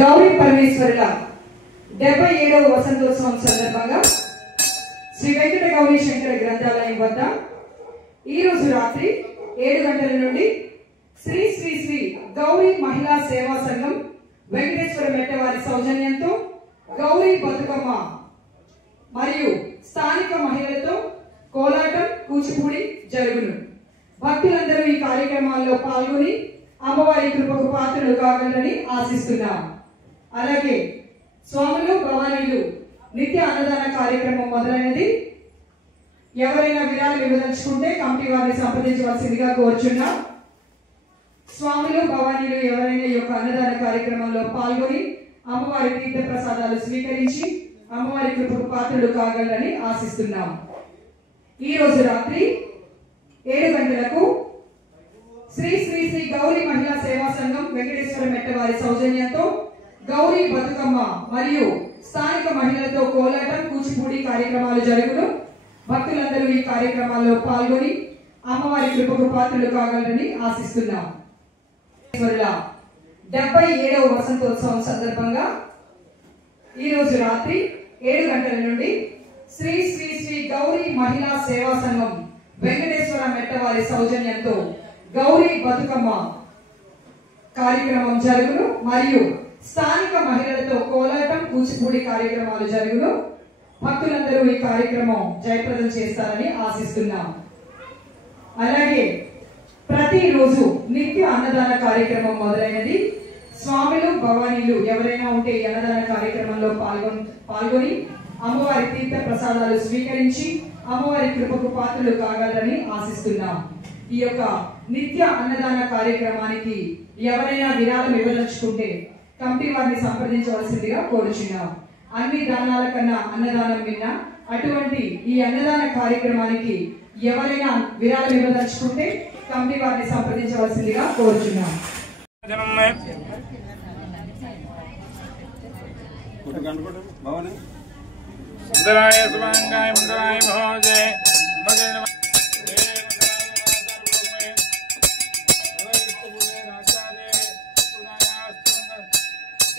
గౌరీ పరమేశ్వరుల 77వ వసంతోత్సవం సందర్భంగా శ్రీ వెంకట గౌరీ శంకర గ్రంథాలయం వద్ద ఈ రోజు రాత్రి 7 గంటల నుండి శ్రీ శ్రీ శ్రీ గౌరీ మహిళా సేవా సంఘం వెంకటేశ్వర మెట్టవారి సౌజన్యంతో గౌరీ బతుకమ్మ మరియు స్థానిక మహిళలతో కోలాటం కూచిపూడి జరుగును. భక్తులందరూ ఈ కార్యక్రమాల్లో పాల్గొని అమ్మవారి కృపకు పాత్రలు కాగలరని ఆశిస్తున్నాం. అలాగే స్వాములు భవానీలు నిత్య అన్నదాన కార్యక్రమం మొదలైనది. ఎవరైనా విరాళం ఇవ్వదలుచుకుంటే కమిటీ వారిని సంప్రదించవలసిందిగా కోరుచున్నాం. స్వాములు భవానీలు ఎవరైనా ఈ యొక్క అన్నదాన కార్యక్రమంలో పాల్గొని అమ్మవారి తీర్థ ప్రసాదాలు స్వీకరించి అమ్మవారి కృపకు పాత్రలు కాగలరని ఆశిస్తున్నాం. ఈ రోజు రాత్రి 7 గంటలకు శ్రీ శ్రీ శ్రీ గౌరీ మహిళా సేవా సంఘం వెంకటేశ్వర మెట్టవారి సౌజన్యంతో గౌరీ బతుకమ్మ మరియు స్థానిక మహిళలతో కోలాటం కూచిపూడి కార్యక్రమాలు జరుగును. భక్తులందరూ ఈ కార్యక్రమాల్లో పాల్గొని అమ్మవారి కృపకు పాత్రలు కాగలరని ఆశిస్తున్నాం. 77వ వసంతోత్సవం సందర్భంగా ఈ రోజు రాత్రి 7 గంటల నుండి శ్రీ శ్రీ శ్రీ గౌరీ మహిళా సేవా సంఘం వెంకటేశ్వర మెట్టవారి సౌజన్యంతో గౌరీ బతుకమ్మ కార్యక్రమం జరుగును మరియు స్థానిక మహిళలతో కోలాటం కూచిపూడి కార్యక్రమాలు జరుగును. భక్తులందరూ ఈ కార్యక్రమం జయప్రదం చేస్తారని ఆశిస్తున్నాం. అలాగే ప్రతిరోజు నిత్య అన్నదాన కార్యక్రమం మొదలైనది. స్వాములు భవానీలు ఎవరైనా ఉంటే ఈ అన్నదాన కార్యక్రమంలో పాల్గొని అమ్మవారి తీర్థ ప్రసాదాలు స్వీకరించి అమ్మవారి కృపకు పాత్రలు కాగలరని ఆశిస్తున్నాం. ఈ యొక్క నిత్య అన్నదాన కార్యక్రమానికి ఎవరైనా విరాళం ఇవ్వదలుచుకుంటే కమిటీ వారిని సంప్రదించవలసిందిగా కోరుచున్నాం. అన్ని దానాల కన్నా అన్నదానం విన్నా అటువంటి ఈ అన్నదాన కార్యక్రమానికి ఎవరైనా విరాళం ఇవ్వదలుచుకుంటే కమిటీ వారిని సంప్రదించవలసిందిగా కోరుచున్నాం.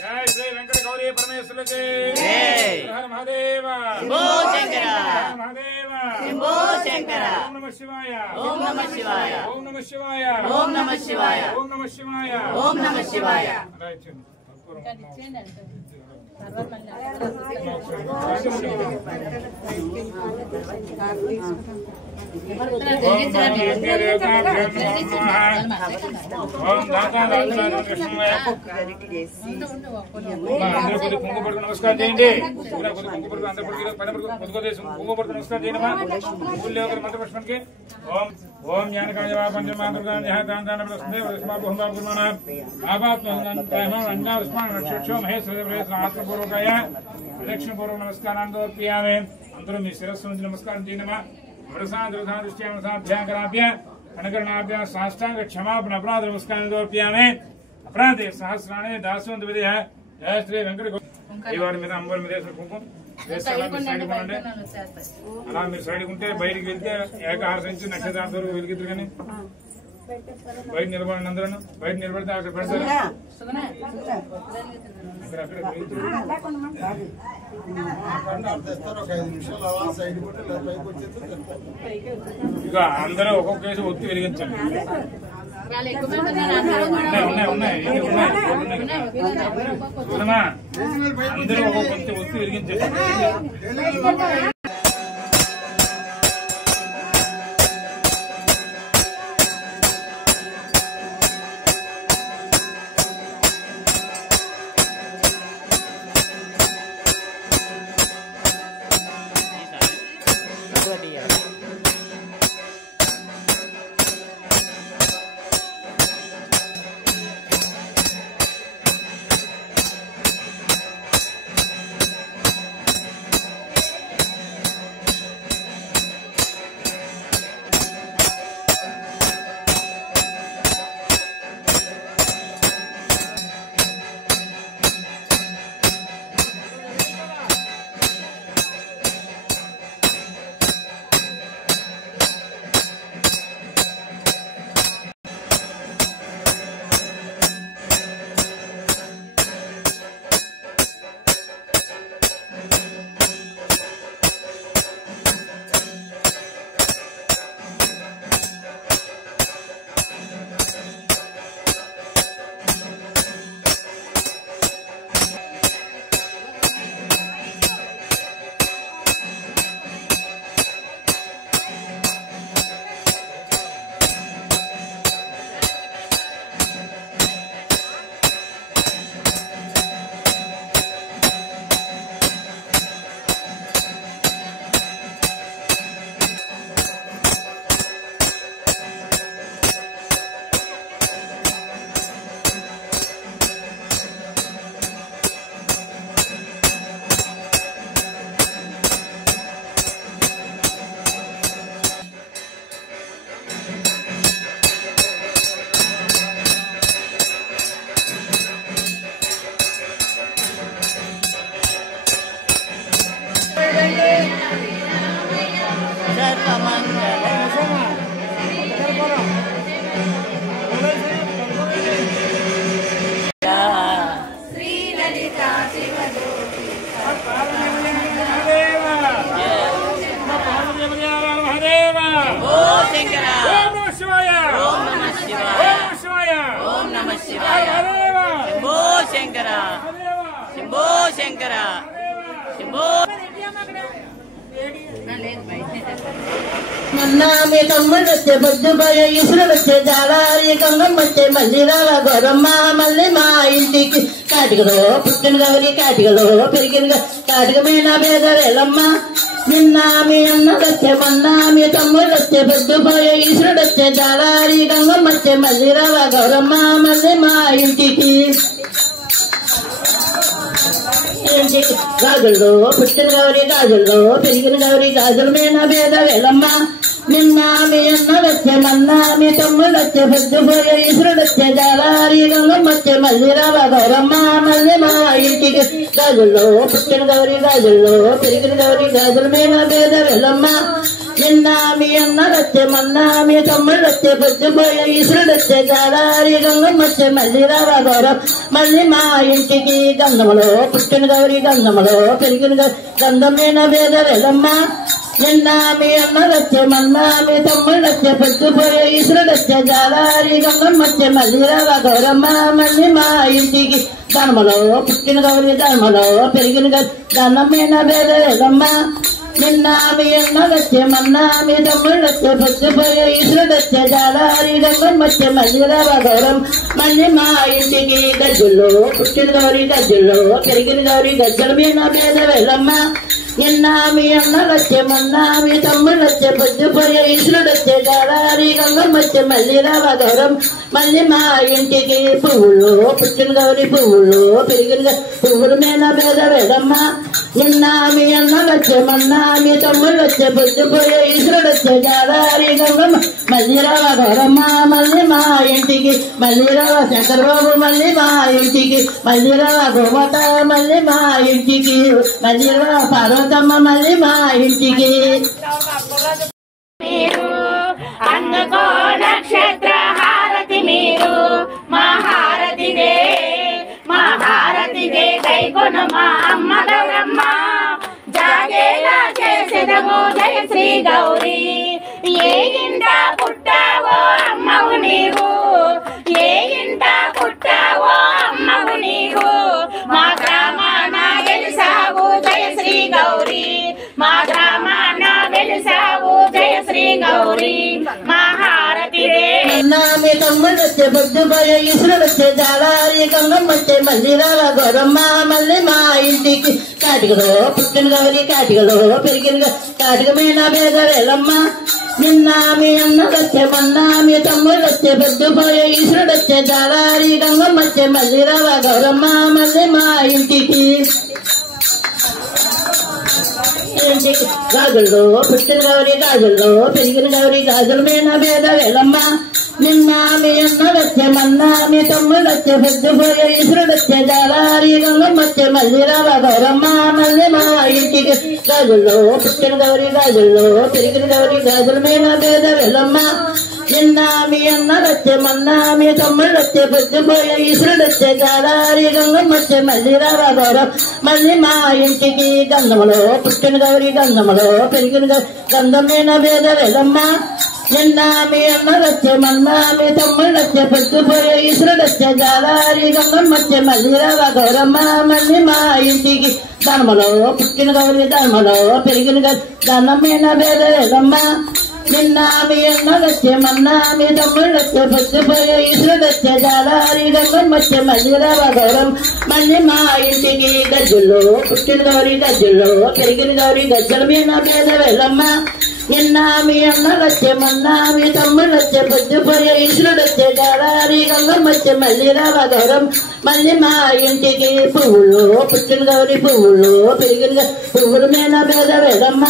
जय श्री वेंकट गौरी परमेश्वर के हर महादेव महादेव ओम नमः शिवाय ओम नमः शिवाय ओम नमः शिवाय ओम नमः शिवाय ओम नमः शिवाय ओम नमः शिवाय नमस्कार చేయండి. नमस्कार చేయండి. मंत्रपुष्पंके ओम ओम ज्ञानकाय पंचमातृका आत्मपूर्वकाय प्रदक्षिण पूर्वक नमस्कार समर्पयामि. अंतरो मी शिरस्सु नमस्कार चेयनम दृष्टाभ्याभ्य कनकर्णाभ्य साष्टांग क्षमापण अपराध नमस्कार समर्पयामि. अपराधे सहस्राणि दासवंत विधि है. जय श्री वेंकट गौरी మీద అంబర్ మీద కుంకుమ అలా మీరు సైడ్ ఉంటే బయటికి వెళ్తే ఏకహారసం నుంచి నక్షత్రాల వరకు వెలిగిద్దరు. కానీ బయట నిలబడండి. అందరూ బయట నిలబడితే అక్కడ పెడతారు. ఇక అందరూ ఒక్కొక్క కేసు ఒత్తి వెలిగించండి. అందరూ ఒక్కొక్క ఒత్తి వెలిగించండి. శంకర శంభో శంకర శంభో మొన్న మీ తమ్ముడు వచ్చే బొద్దుపోయ ఈశ్వరుడు వచ్చే జాలారి గంగమ్మ వచ్చే మళ్ళీ రావా గౌరమ్మ మళ్ళీ మా ఇంటికి కాటికలో పుట్టిన గౌరి కాటికలో పెరిగిన కాటికమైన పేద వేలమ్మ నిన్న మీ అన్న వచ్చే మొన్న మీ తమ్ముడు వచ్చే బొద్దుపోయ ఈశ్వరుడు వచ్చే జాలారి గంగమ్మ వచ్చే మళ్ళీ రావా గౌరమ్మ మళ్ళీ మా ఇంటికి గాజుల్లో పుట్టిన గౌరి గాజుల్లో పెరిగిన గౌరి గాజుల మీద భేద వేలమ్మ నిన్న మీ అన్న వచ్చే మొన్న మీ తమ్ముడు వచ్చే బొద్దుపోయే ఈశ్వరుడు వచ్చే జాలారి గంగమ్మ వచ్చే మళ్ళీ రావా గౌరమ్మ మళ్ళీ మా ఇంటికి గాజుల్లో పుట్టిన గౌరి గాజుల్లో పెరిగిన గౌరి గాజుల మీద భేద వేలమ్మ నిన్న మీ అన్న వచ్చే మొన్న మీ తమ్ముడు వచ్చే బొద్దుపోయే ఈశ్వరుడు వచ్చే జాలారి గంగమ్మ వచ్చే మళ్ళీ రావా గౌరమ్మ మళ్ళీ మా ఇంటికి గంధములో పుట్టిన గౌరి గంధములో పెరిగిన గంధం మీద భేద వేలమ్మ నిన్న మీ అన్న వచ్చే మొన్న మీ తమ్ముడు వచ్చే పొద్దుపోయే ఈశ్వరుడు వచ్చే జాలారి గంగమ్మ వచ్చే మళ్ళీ రావా గౌరమ్మ మళ్ళీ మా ఇంటికి ధర్మలో పుట్టిన గౌరి ధర్మలో పెరిగిన గంధం మీద భేద వేలమ్మ నిన్న మీ అన్న వచ్చే మొన్న మీ తమ్ముడు వచ్చే పొద్దుపోయే ఈశ్వరుడు వచ్చే జాలారి గంగమ్మ వచ్చే మళ్ళీ రావా గౌరమ్మ మళ్ళీ మా ఇంటికి గజ్జుల్లో పుట్టిన గౌరి గజ్జుల్లో పెరిగిన గౌరి గజ్జల మీద భేద వేలమ్మ నిన్న మీ అన్న వచ్చే మొన్న మీ తమ్ముడు వచ్చే పొద్దుపోయే ఈశ్వరుడు వచ్చే జాలారి గంగమ్మ వచ్చే మళ్ళీ రావా గౌరమ్మ మళ్ళీ మా ఇంటికి పువ్వులు పుట్టిన గౌరి పువ్వులు పెరిగిన పువ్వుల మీద భేద వేలమ్మ నిన్న మీ అన్న వచ్చే మొన్న మీ తమ్ముడు వచ్చే పొద్దుపోయే ఈశ్వరుడు వచ్చే జాలారి గంగమ్మ మళ్ళీ రావా గౌరమ్మ మళ్ళీ మా ఇంటికి మళ్ళీ రావా శంకరబాబు మళ్ళీ మా ఇంటికి మళ్ళీ రావా గోమాత మళ్ళీ మా ఇంటికి మళ్ళీ రావా పార్వతమ్మ మళ్ళీ మా ఇంటికి మీరు అందుకో నక్షత్ర హారతి మీరు మహారతిదే కైకొన మా అమ్మ గౌరమ్మ జాగేలా చేసేదము జయ శ్రీ గౌరీ ఏ ఇంట పుట్టావో అమ్మవు నీవు ఏ ఇంట పుట్టావో అమ్మవు నీవు మా గ్రామాన వెలిసావు జయ శ్రీ గౌరీ మా గ్రామాన వెలిసావు జయ శ్రీ గౌరీ మహారతిదే మీ తమ్ముడు వచ్చే బొద్దుపోయే ఈశ్వరుడు వచ్చే జాలారి గంగమ్మ వచ్చే మళ్ళీ రావా గౌరమ్మ మళ్ళీ మా ఇంటికి కాటికలో పుట్టిన గౌరి కాటికలో పెరిగిన కాటికమైన భేద వేలమ్మ నిన్న మీ అన్న వచ్చే మొన్న మీ తమ్ముడు వచ్చే బొద్దుపోయే ఈశ్వరుడు వచ్చే జాలారి గంగమ్మ వచ్చే మళ్ళీ రావా గౌరమ్మ మళ్ళీ మా ఇంటికి గాజుల్లో పుట్టిన గౌరి గాజుల్లో పెరిగిన గౌరి గాజుల మీద భేద వేలమ్మ నిన్న మీ అన్న వచ్చే మొన్న మీ తమ్ముడు వచ్చే పొద్దుపోయే ఈశ్వరుడు వచ్చే జాలారి గంగమ్మ వచ్చే మళ్ళీ రావా గౌరమ్మ మళ్ళీ మా ఇంటికి గాజుల్లో పుట్టిన గౌరి గాజుల్లో పెరిగిన గౌరి గాజుల మీద భేద వేలమ్మ నిన్న మీ అన్న వచ్చే మొన్న మీ తమ్ముడు వచ్చే పొద్దుపోయే ఈశ్వరుడు వచ్చే జాలారి గంగమ్మ వచ్చే మళ్ళీ రావా గౌరమ్మ మళ్ళీ మా ఇంటికి గంధములో పుట్టిన గౌరి గంధములో పెరిగిన గంధం మీద భేద వేలమ్మ నిన్న మీ అన్న వచ్చే మొన్న మీ తమ్ముడు వచ్చే పొద్దుపోయే ఈశ్వరుడు వచ్చే జాలారి గంగమ్మ వచ్చే మళ్ళీ రావా గౌరమ్మ మళ్ళీ మా ఇంటికి ధర్మలో పుట్టిన గౌరి ధర్మలో పెరిగిన గంధం మీద భేద వేలమ్మ నిన్న మీ అన్న వచ్చే మొన్న మీ తమ్ముడు వచ్చే పొద్దుపోయే ఈశ్వరుడు వచ్చే జాలారి గంగమ్మ వచ్చే మళ్ళీ రావా గౌరమ్మ మళ్ళీ మా ఇంటికి గజ్జుల్లో పుట్టిన గౌరి గజ్జుల్లో పెరిగిన గౌరి గజ్జల మీద భేద వేలమ్మ నిన్న మీ అన్న వచ్చే మొన్న మీ తమ్ముడు వచ్చే పొద్దుపోయే ఈశ్వరుడు వచ్చే జాలారి గంగమ్మ వచ్చే మళ్ళీ రావా గౌరమ్మ మళ్ళీ మా ఇంటికి పువ్వులు పుట్టిన గౌరి పువ్వులు పెరిగిన పువ్వుల మీద భేద వేలమ్మ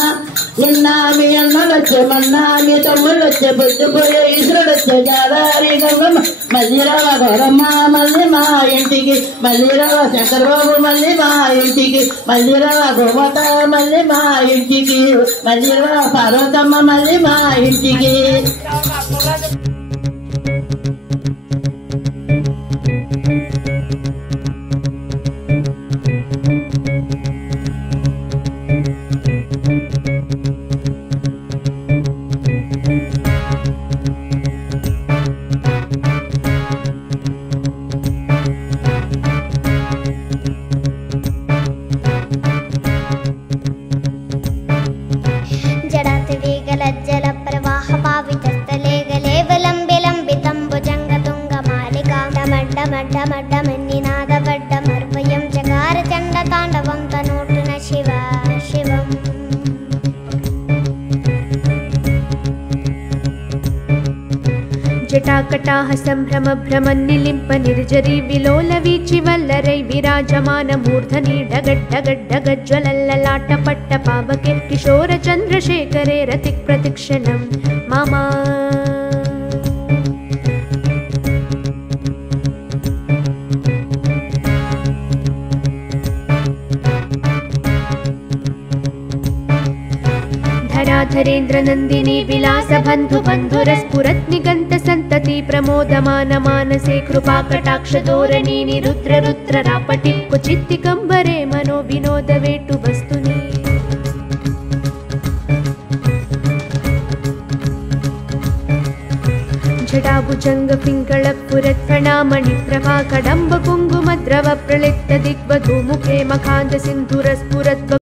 నిన్న మీ అన్న వచ్చే మొన్న మీ తమ్ముడు వచ్చే పొద్దుపోయే ఈశ్వరుడు వచ్చే జాలారి గంగమ్మ మళ్ళీ రావా గౌరమ్మ మళ్ళీ మా ఇంటికి మళ్ళీ రావా శంకరబాబు మళ్ళీ మా ఇంటికి మళ్ళీ రావా గోమాత మళ్ళీ మా ఇంటికి మళ్ళీ రావా పార్వతమ్మ మళ్ళీ మా ఇంటికి జటాహ సంభ్రమ భ్రమన్నిలింప నిర్జరి విలోల వీచి వల్లరై విరాజమాన మూర్ధని డగడ్డగడ్డగజ్వలల్లలాట పట్ట పావకే కిశోర చంద్రశేఖరే రతిక్ ప్రతిక్షణం మామా धरेन्द्र नंदिनी विलास बंधु बंधुर स्फुरत् निगंत संतति प्रमोदमान मानसे कृपा कटाक्ष धोरणी निरुद्र रुद्र रापटि कुचित्तिकंबरे मनो विनोद वेटु वस्तुनि जटाभुजंग पिंगल पुरत् प्रणामणि प्रभा कदंब कुंकुम द्रव प्रलिप्त दिग्वधू मुखे मखांद सिंधुर स्फुरत्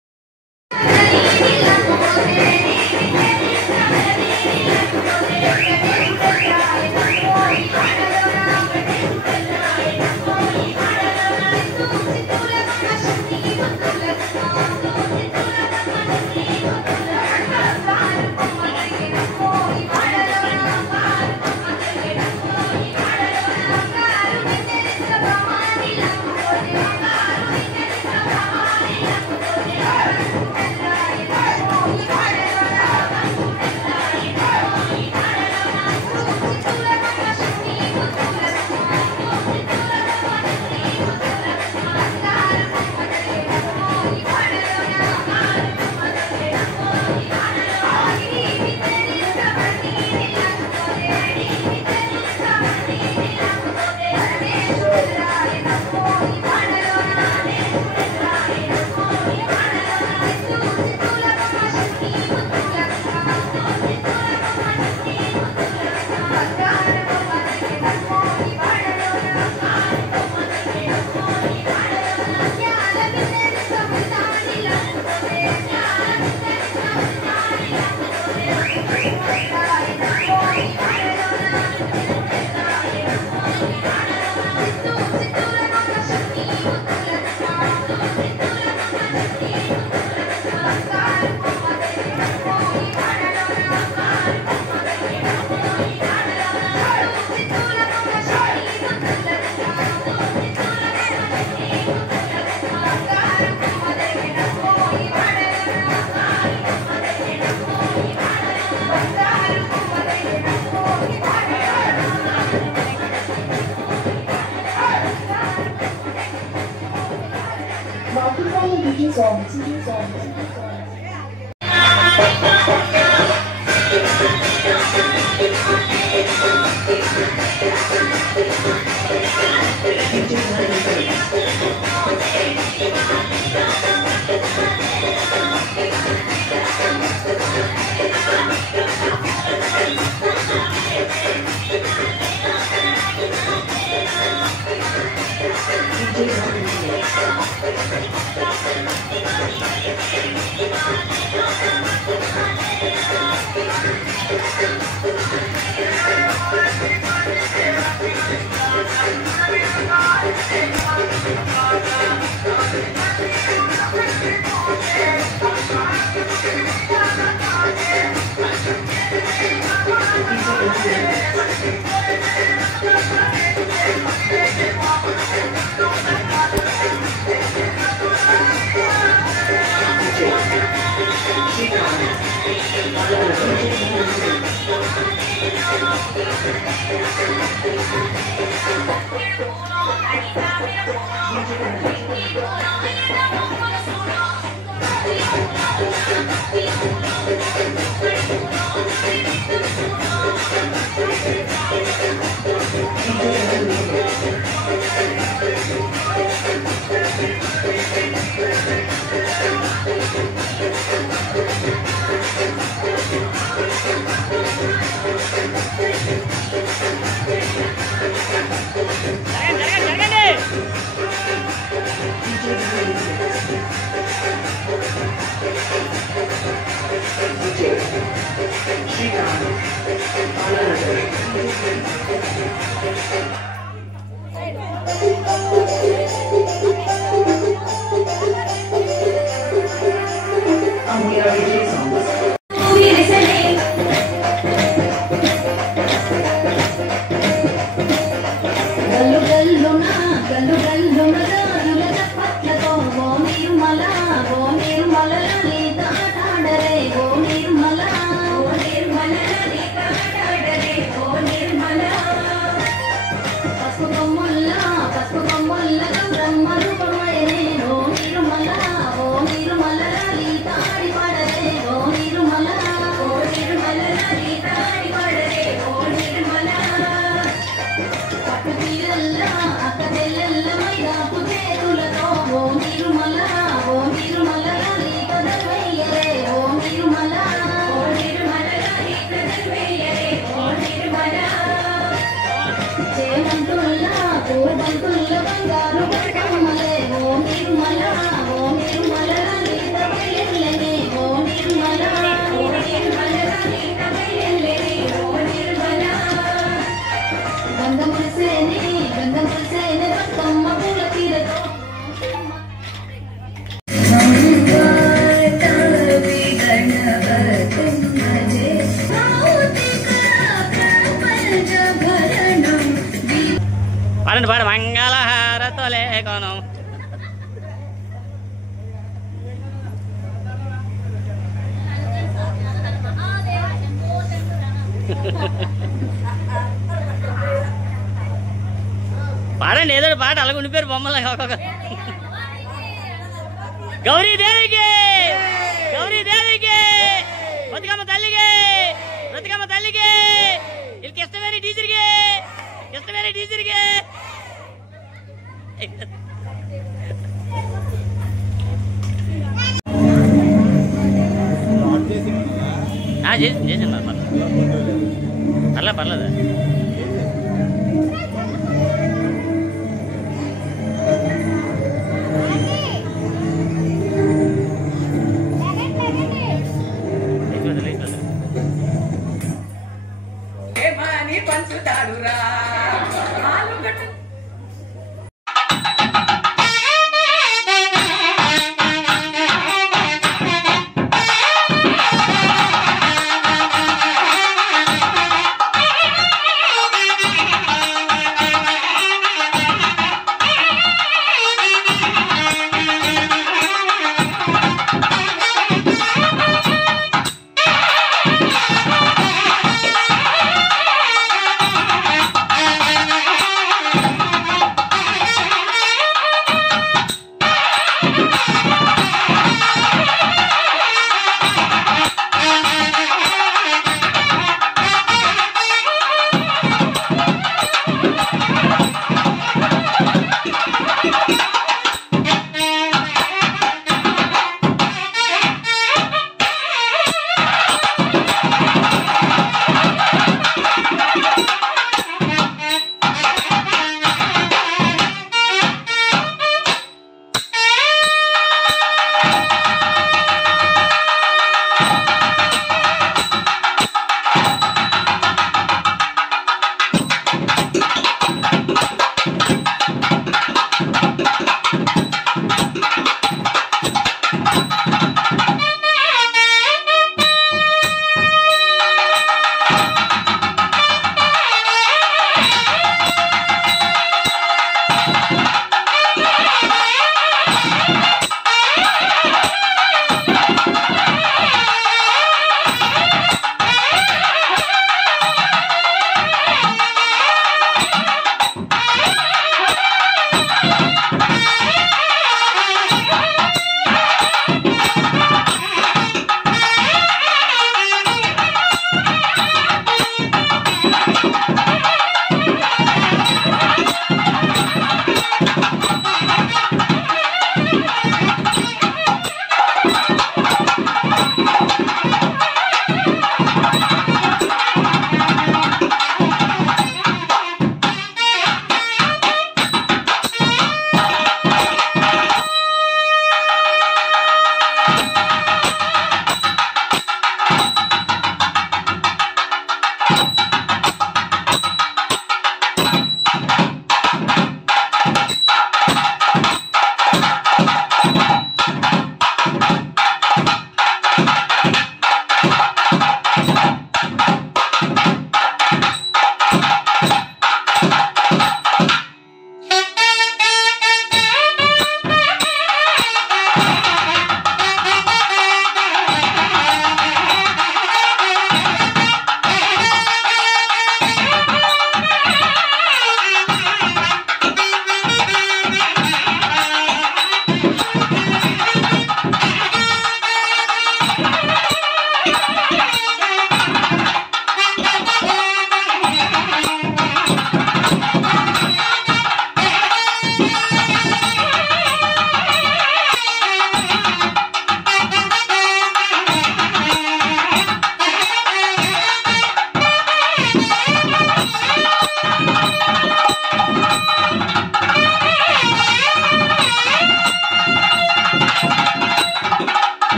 పాడండి పాడు మంగళహారతోలే కోనం పాడండి ఏదో పాట అలాగ ఉండిపోయారు బొమ్మలు గౌరీదేవికి గౌరీదేవికి బతుకమ్మ తల్లికి బతుకమ్మ తల్లికి వీళ్ళకి ఇష్టమైన టీచర్కి ఇష్టమైన టీచర్కి చేసింది పర్లేదు పంచుతాడురా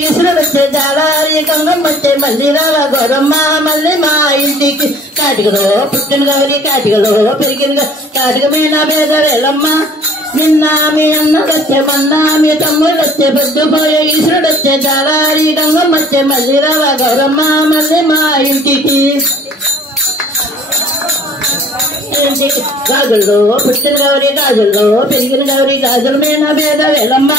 ఈశ్వరుడొచ్చే జాలారి గంగమ్మ వచ్చే మళ్ళీ రావా గౌరమ్మ మళ్ళీ మా ఇంటికి కాటికలో పుట్టిన గౌరి కాటికలో పెరిగిన కాటిక మీద పేద వేలమ్మ నిన్న మీ అన్న వచ్చే మొన్న మీ తమ్ముడు వచ్చే పొద్దుపోయే ఈశ్వరుడొచ్చే జాలారి గంగమ్మ వచ్చే మళ్ళీ రావా గౌరమ్మ మళ్ళీ మా ఇంటికి గాజుల్లో పుట్టిన గౌరి గాజుల్లో పెరిగిన గౌరి గాజుల మీద పేద వేలమ్మ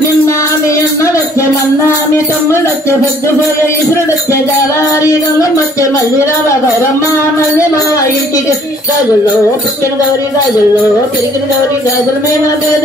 నిన్న మీ అన్న వచ్చే మొన్న మీ తమ్ముడు వచ్చే పొద్దుపోయే ఈశ్వరుడొచ్చే జాలారి గంగమ్మ వచ్చే మళ్ళీ రావా గౌరమ్మ మళ్ళీ మా ఇంటికి గాజుల్లో పుట్టిన గౌరి గాజుల్లో పెరిగిన గౌరి గాజుల మీద పేద